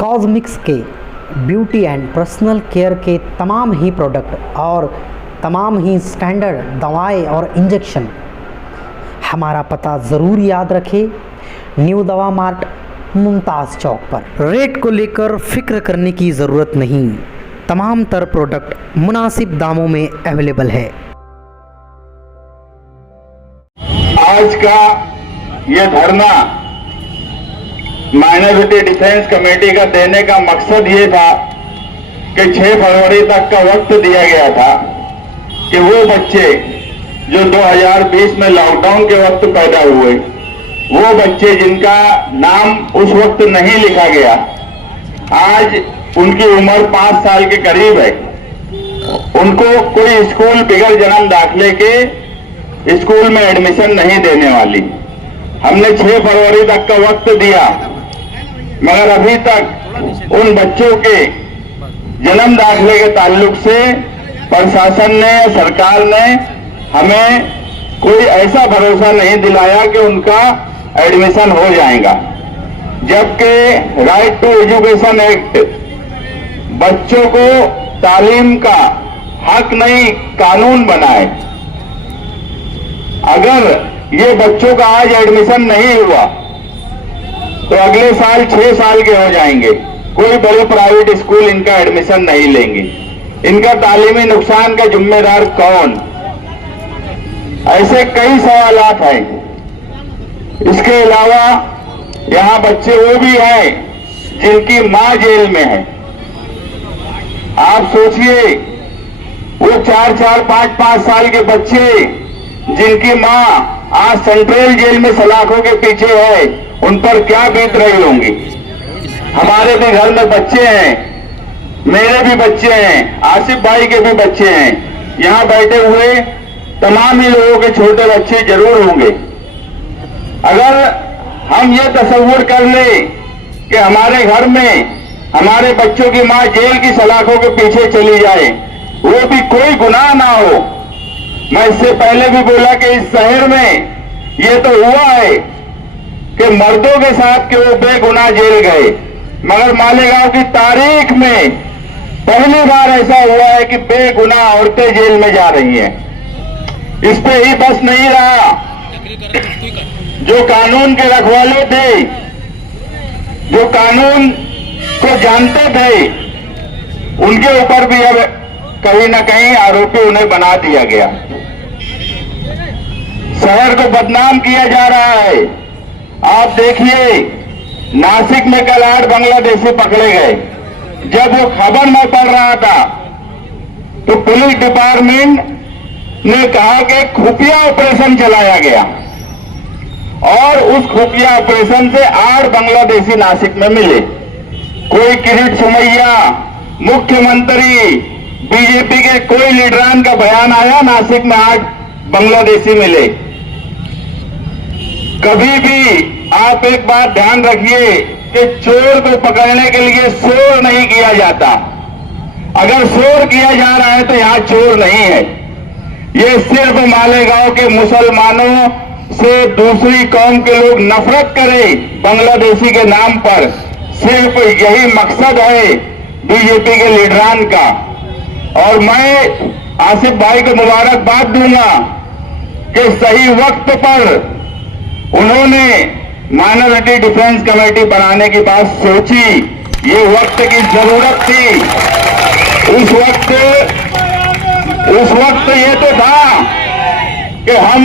कॉस्मिक्स के beauty and personal care के तमाम ही प्रोडक्ट और तमाम ही स्टैंडर्ड दवाएं और इंजेक्शन। हमारा पता ज़रूर याद रखें, न्यू दवा मार्ट, मुमताज़ चौक पर। रेट को लेकर फिक्र करने की ज़रूरत नहीं, तमाम तर प्रोडक्ट मुनासिब दामों में अवेलेबल है। आज का ये धरना माइनॉरिटी डिफेंस कमेटी का देने का मकसद ये था कि 6 फरवरी तक का वक्त दिया गया था कि वो बच्चे जो 2020 में लॉकडाउन के वक्त पैदा हुए, वो बच्चे जिनका नाम उस वक्त नहीं लिखा गया, आज उनकी उम्र 5 साल के करीब है, उनको कोई स्कूल बिगड़ जन्म दाखिले के स्कूल में एडमिशन नहीं देने वाली। हमने 6 फरवरी तक का वक्त दिया, मगर अभी तक उन बच्चों के जन्म दाखिले के ताल्लुक से प्रशासन ने, सरकार ने हमें कोई ऐसा भरोसा नहीं दिलाया कि उनका एडमिशन हो जाएगा, जबकि राइट टू एजुकेशन एक्ट बच्चों को तालीम का हक नहीं कानून बनाए। अगर ये बच्चों का आज एडमिशन नहीं हुआ तो अगले साल 6 साल के हो जाएंगे, कोई बड़े प्राइवेट स्कूल इनका एडमिशन नहीं लेंगे। इनका तालीमी नुकसान का जिम्मेदार कौन? ऐसे कई सवालात हैं। इसके अलावा यहां बच्चे वो भी हैं जिनकी मां जेल में है। आप सोचिए, वो 4-4, 5-5 साल के बच्चे जिनकी मां आज सेंट्रल जेल में सलाखों के पीछे है, उन पर क्या बीत रही होंगी। हमारे भी घर में बच्चे हैं, मेरे भी बच्चे हैं, आसिफ भाई के भी बच्चे हैं, यहां बैठे हुए तमाम ही लोगों के छोटे बच्चे जरूर होंगे। अगर हम ये तस्वीर कर ले कि हमारे घर में हमारे बच्चों की मां जेल की सलाखों के पीछे चली जाए, वो भी कोई गुनाह ना हो। मैं इससे पहले भी बोला कि इस शहर में ये तो हुआ है कि मर्दों के साथ के वो बेगुनाह जेल गए, मगर मालेगांव की तारीख में पहली बार ऐसा हुआ है कि बेगुनाह औरतें जेल में जा रही हैं। इस पे ही बस नहीं रहा, जो कानून के रखवाले थे, जो कानून को जानते थे, उनके ऊपर भी अब कहीं ना कहीं आरोपी उन्हें बना दिया गया। शहर को बदनाम किया जा रहा है। आप देखिए, नासिक में कल 8 बांग्लादेशी पकड़े गए। जब वो खबर मैं पढ़ रहा था तो पुलिस डिपार्टमेंट ने कहा कि खुफिया ऑपरेशन चलाया गया और उस खुफिया ऑपरेशन से 8 बांग्लादेशी नासिक में मिले। कोई किरीट सुमैया, मुख्यमंत्री, बीजेपी के कोई लीडरान का बयान आया, नासिक में 8 बांग्लादेशी मिले। कभी भी आप एक बात ध्यान रखिए कि चोर को पकड़ने के लिए शोर नहीं किया जाता। अगर शोर किया जा रहा है तो यहां चोर नहीं है। ये सिर्फ मालेगांव के मुसलमानों से दूसरी कौम के लोग नफरत करें बांग्लादेशी के नाम पर, सिर्फ यही मकसद है बीजेपी के लीडरान का। और मैं आसिफ भाई को मुबारकबाद दूंगा कि सही वक्त पर उन्होंने माइनॉरिटी डिफेंस कमेटी बनाने की बात सोची। ये वक्त की जरूरत थी। उस वक्त ये तो था कि हम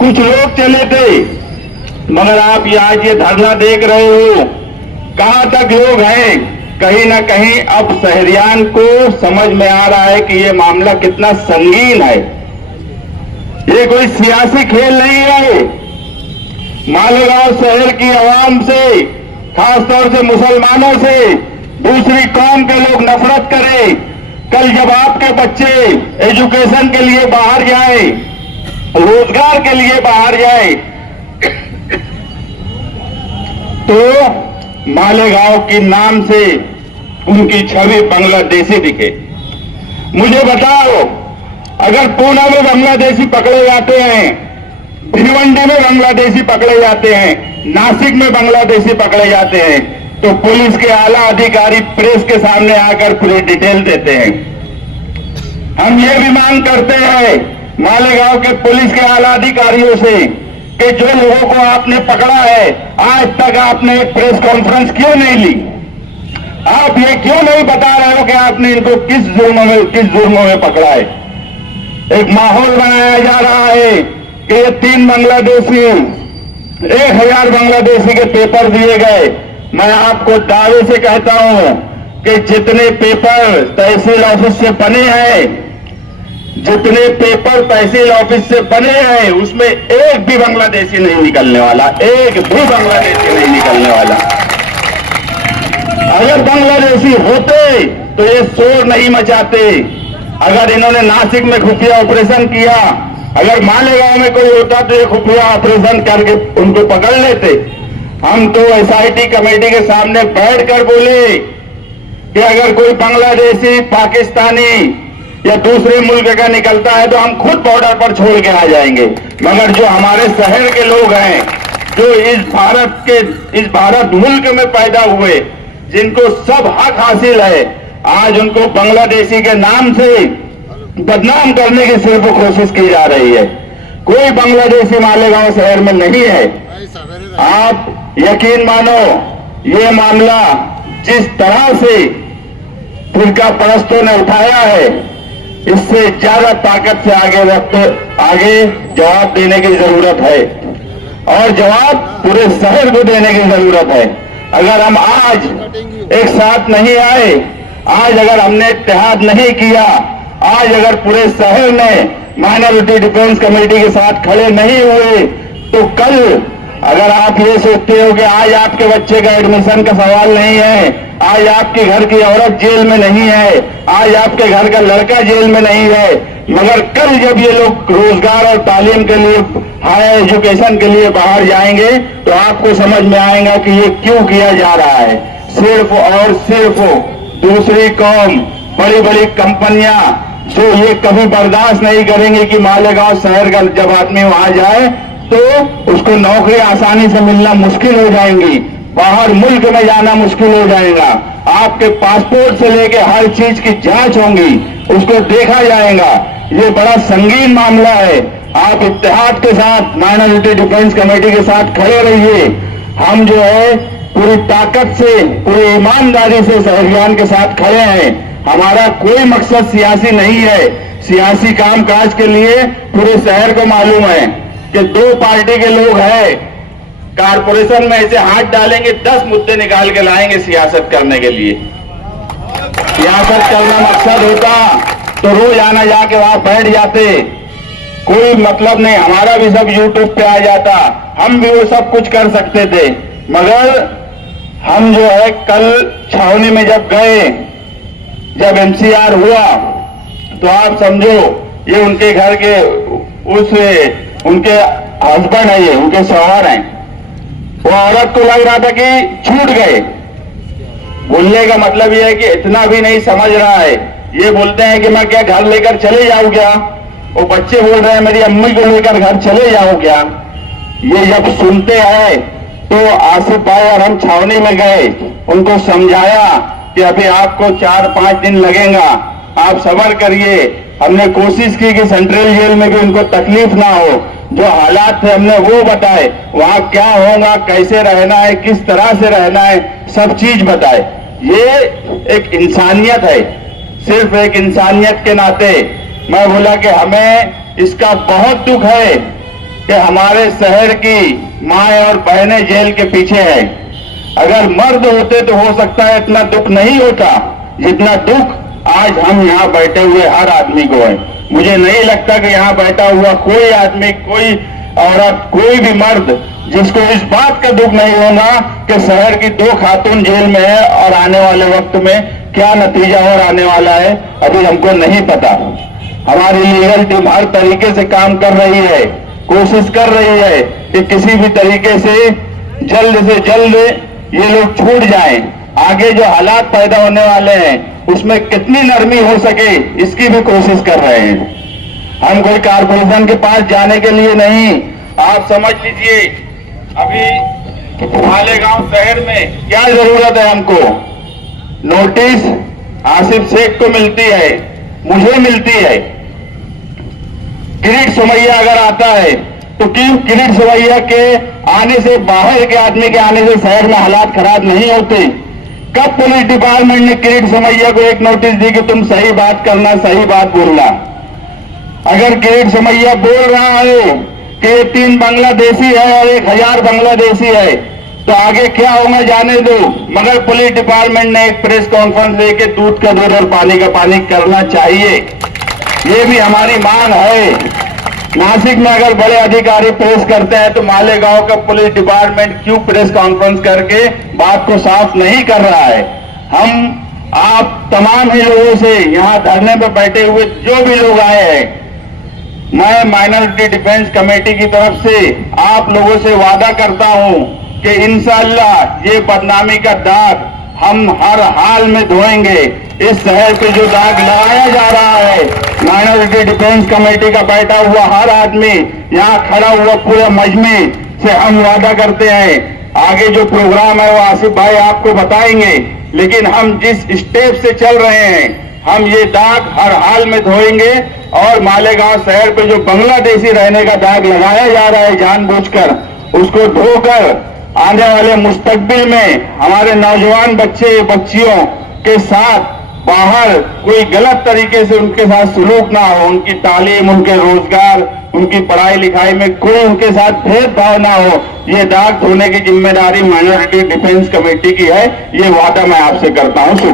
कुछ लोग चले थे, मगर आप आज ये धरना देख रहे हो, कहां तक लोग हैं। कहीं ना कहीं अब शहरियान को समझ में आ रहा है कि ये मामला कितना संगीन है। ये कोई सियासी खेल नहीं है। मालेगांव शहर की आवाम से, खासतौर से मुसलमानों से दूसरी कौम के लोग नफरत करें। कल जब आपके बच्चे एजुकेशन के लिए बाहर जाए, रोजगार के लिए बाहर जाए, तो मालेगांव की नाम से उनकी छवि बांग्लादेशी दिखे। मुझे बताओ, अगर पूना में बांग्लादेशी पकड़े जाते हैं, भिवंडी में बांग्लादेशी पकड़े जाते हैं, नासिक में बांग्लादेशी पकड़े जाते हैं, तो पुलिस के आला अधिकारी प्रेस के सामने आकर पूरी डिटेल देते हैं। हम ये भी मांग करते हैं मालेगांव के पुलिस के आला अधिकारियों से कि जो लोगों को आपने पकड़ा है, आज तक आपने एक प्रेस कॉन्फ्रेंस क्यों नहीं ली? आप ये क्यों नहीं बता रहे हो कि आपने इनको किस जुर्मों में पकड़ा है? एक माहौल बनाया जा रहा है कि ये 3 बांग्लादेशी 1000 बांग्लादेशी के पेपर दिए गए। मैं आपको दावे से कहता हूं कि जितने पेपर तहसील ऑफिस से बने हैं, जितने पेपर तहसील ऑफिस से बने हैं, उसमें एक भी बांग्लादेशी नहीं निकलने वाला, एक भी बांग्लादेशी नहीं निकलने वाला। अगर बांग्लादेशी होते तो ये शोर नहीं मचाते। अगर इन्होंने नासिक में खुफिया ऑपरेशन किया, अगर मालेगांव में कोई होता तो ये खुफिया ऑपरेशन करके उनको पकड़ लेते। हम तो एसआईटी कमेटी के सामने बैठकर बोले कि अगर कोई बांग्लादेशी, पाकिस्तानी या दूसरे मुल्क का निकलता है तो हम खुद बॉर्डर पर छोड़ के आ जाएंगे। मगर जो हमारे शहर के लोग हैं, जो इस भारत मुल्क में पैदा हुए, जिनको सब हक हासिल है, आज उनको बांग्लादेशी के नाम से बदनाम करने की सिर्फ कोशिश की जा रही है। कोई बांग्लादेशी मालेगांव शहर में नहीं है। आप यकीन मानो, ये मामला जिस तरह से फिरका परस्तों ने उठाया है, इससे ज्यादा ताकत से आगे जवाब देने की जरूरत है और जवाब पूरे शहर को देने की जरूरत है। अगर हम आज एक साथ नहीं आए, आज अगर हमने इत्तेहाद नहीं किया, आज अगर पूरे शहर में माइनॉरिटी डिफेंस कमेटी के साथ खड़े नहीं हुए, तो कल अगर आप ये सोचते हो कि आज आपके बच्चे का एडमिशन का सवाल नहीं है, आज आपके घर की औरत जेल में नहीं है, आज आपके घर का लड़का जेल में नहीं है, मगर कल जब ये लोग रोजगार और तालीम के लिए, हायर एजुकेशन के लिए बाहर जाएंगे, तो आपको समझ में आएगा कि ये क्यों किया जा रहा है। सिर्फ और सिर्फ दूसरी कौम, बड़ी बड़ी कंपनियां जो ये कभी बर्दाश्त नहीं करेंगे कि मालेगांव शहर का जब आदमी वहां जाए तो उसको नौकरी आसानी से मिलना मुश्किल हो जाएंगी, बाहर मुल्क में जाना मुश्किल हो जाएगा, आपके पासपोर्ट से लेके हर चीज की जांच होंगी, उसको देखा जाएगा। ये बड़ा संगीन मामला है। आप इत्तेहाद के साथ माइनॉरिटी डिफेंस कमेटी के साथ खड़े रहिए। हम जो है पूरी ताकत से, पूरी ईमानदारी से शहरियान के साथ खड़े हैं। हमारा कोई मकसद सियासी नहीं है। सियासी कामकाज के लिए पूरे शहर को मालूम है कि 2 पार्टी के लोग हैं, कारपोरेशन में ऐसे हाथ डालेंगे, 10 मुद्दे निकाल के लाएंगे सियासत करने के लिए। सियासत करना मकसद होता तो रोज आना जाके वहां बैठ जाते, कोई मतलब नहीं। हमारा भी सब यूट्यूब पे आ जाता, हम भी वो सब कुछ कर सकते थे। मगर हम जो है कल छावनी में जब गए, जब एमसीआर हुआ, तो आप समझो ये उनके घर के उनके हस्बैंड है, ये उनके शौहर हैं। वो औरत को लग रहा था कि छूट गए। बोलने का मतलब ये है कि इतना भी नहीं समझ रहा है। ये बोलते हैं कि मैं क्या घर लेकर चले जाऊं क्या? वो बच्चे बोल रहे हैं मेरी अम्मी को लेकर घर चले जाऊं क्या? ये जब सुनते हैं तो आसिफ भाई और हम छावनी में गए, उनको समझाया कि अभी आपको 4-5 दिन लगेगा, आप सब्र करिए। हमने कोशिश की कि सेंट्रल जेल में भी उनको तकलीफ ना हो। जो हालात थे हमने वो बताए, वहां क्या होगा, कैसे रहना है, किस तरह से रहना है, सब चीज बताए। ये एक इंसानियत है। सिर्फ एक इंसानियत के नाते मैं बोला कि हमें इसका बहुत दुख है कि हमारे शहर की माए और बहनें जेल के पीछे हैं। अगर मर्द होते तो हो सकता है इतना दुख नहीं होता जितना दुख आज हम यहाँ बैठे हुए हर आदमी को है। मुझे नहीं लगता कि यहाँ बैठा हुआ कोई आदमी, कोई औरत, कोई भी मर्द जिसको इस बात का दुख नहीं होगा कि शहर की 2 खातून जेल में है और आने वाले वक्त में क्या नतीजा और आने वाला है अभी हमको नहीं पता। हमारी लीगल टीम हर तरीके से काम कर रही है, कोशिश कर रही है कि किसी भी तरीके से जल्द ये लोग छूट जाएं। आगे जो हालात पैदा होने वाले हैं उसमें कितनी नरमी हो सके इसकी भी कोशिश कर रहे हैं। हम कोई कारपोरेशन के पास जाने के लिए नहीं, आप समझ लीजिए अभी मालेगांव शहर में क्या जरूरत है हमको? नोटिस आसिफ शेख को मिलती है, मुझे मिलती है। किरीट सोमैया अगर आता है तो क्यों किरीट सोमैया के आने से, बाहर के आदमी के आने से शहर में हालात खराब नहीं होते? कब पुलिस डिपार्टमेंट ने किरीट सोमैया को एक नोटिस दी कि तुम सही बात करना, सही बात बोलना? अगर किरीट सोमैया बोल रहा है कि 3 बांग्लादेशी है और 1000 बांग्लादेशी है, तो आगे क्या होगा जाने दो, मगर पुलिस डिपार्टमेंट ने एक प्रेस कॉन्फ्रेंस लेके दूध का दूध और पानी का पानी करना चाहिए। ये भी हमारी मांग है। नासिक में अगर बड़े अधिकारी प्रेस करते हैं तो मालेगांव का पुलिस डिपार्टमेंट क्यों प्रेस कॉन्फ्रेंस करके बात को साफ नहीं कर रहा है? हम आप तमाम ही लोगों से, यहां धरने पर बैठे हुए जो भी लोग आए हैं, मैं माइनॉरिटी डिफेंस कमेटी की तरफ से आप लोगों से वादा करता हूं कि इंशाअल्लाह ये बदनामी का दाग हम हर हाल में धोएंगे। इस शहर पे जो दाग लगाया जा रहा है, माइनॉरिटी डिफेंस कमेटी का बैठा हुआ हर आदमी, यहाँ खड़ा हुआ पूरे मजमे से हम वादा करते हैं, आगे जो प्रोग्राम है वो आसिफ भाई आपको बताएंगे, लेकिन हम जिस स्टेप से चल रहे हैं, हम ये दाग हर हाल में धोएंगे। और मालेगांव शहर पे जो बांग्लादेशी रहने का दाग लगाया जा रहा है जानबूझकर, उसको धोकर आने वाले मुस्तकबिल में हमारे नौजवान बच्चे बच्चियों के साथ बाहर कोई गलत तरीके से उनके साथ सलूक ना हो, उनकी तालीम, उनके रोजगार, उनकी पढ़ाई लिखाई में कोई उनके साथ भेदभाव ना हो, ये दाग धोने की जिम्मेदारी माइनॉरिटी डिफेंस कमेटी की है। ये वादा मैं आपसे करता हूं।